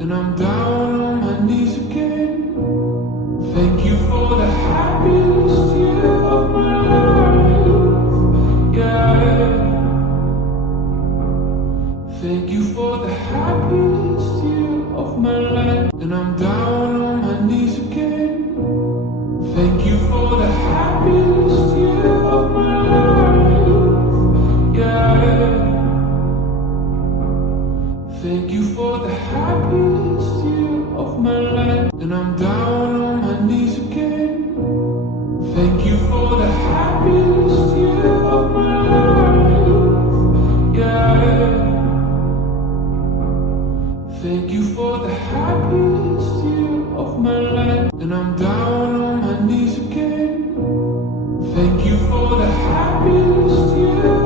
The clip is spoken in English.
and I'm down on my knees again. Thank you for the happiest year of my life. Yeah. Thank you for the happiest year of my life, and I'm down on my knees again. Thank you for the happiest year of my life. Yeah. Thank you for the happiest year of my life, and I'm down on my knees again. Thank you for the happiest year of my life. Yeah. Thank you for the happiest year of my life, and I'm down on my knees again. Thank you for the happiest year